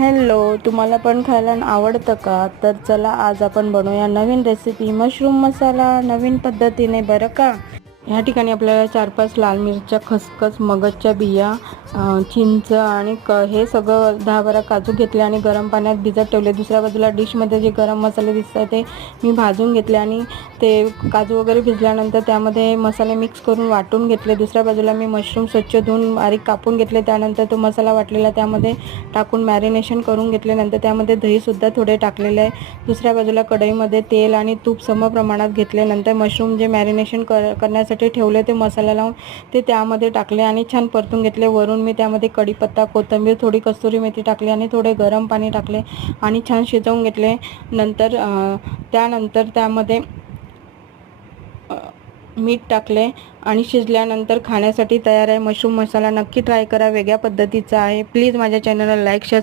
Hello, तुम्हाला पण खायला आवडतं का? तर चला आज आपण बनवूया नवीन रेसिपी मशरूम मसाला नवीन पद्धतीने बरं का. ह्या ठिकाणी आपल्याला 4-5 लाल मिरच्या, खसखस, मगजच्या बिया, चिंच आणि हे सगळं 10-12 काजू घेतले आणि गरम पाण्यात भिजत ठेवले. दुसऱ्या बाजूला डिशमध्ये जे गरम मसाले दिसतात ते मी भाजून घेतले आणि ते काजू वगैरे भिजल्यानंतर त्यामध्ये मसाले मिक्स करून वाटून घेतले. दुसऱ्या बाजूला मी मशरूम स्वच्छ धुवून बारीक कापून घेतले. त्यानंतर तो मसाला वाटलेला त्यामध्ये टाकून मॅरिनेशन करून घेतले. नंतर त्यामध्ये दहीसुद्धा थोडे टाकलेले आहे. दुसऱ्या बाजूला कढईमध्ये तेल आणि तूप समप्रमाणात घेतले. नंतर मशरूम जे मॅरिनेशन करण्यासाठी ठेवले ते मसाला लावून ते त्यामध्ये टाकले आणि छान परतून घेतले. वरून मी त्यामध्ये कढीपत्ता, कोथिंबीर, थोडी कस्तुरी मेथी टाकली आणि थोडे गरम पाणी टाकले आणि छान शिजवून घेतले. त्यानंतर त्यामध्ये मीठ टाकले आणि शिजल्यानंतर खाण्यासाठी तयार आहे. मशरूम मसाला नक्की ट्राय करा, वेगळ्या पद्धतीचा आहे. प्लीज माझ्या चॅनलला लाईक, शेअर,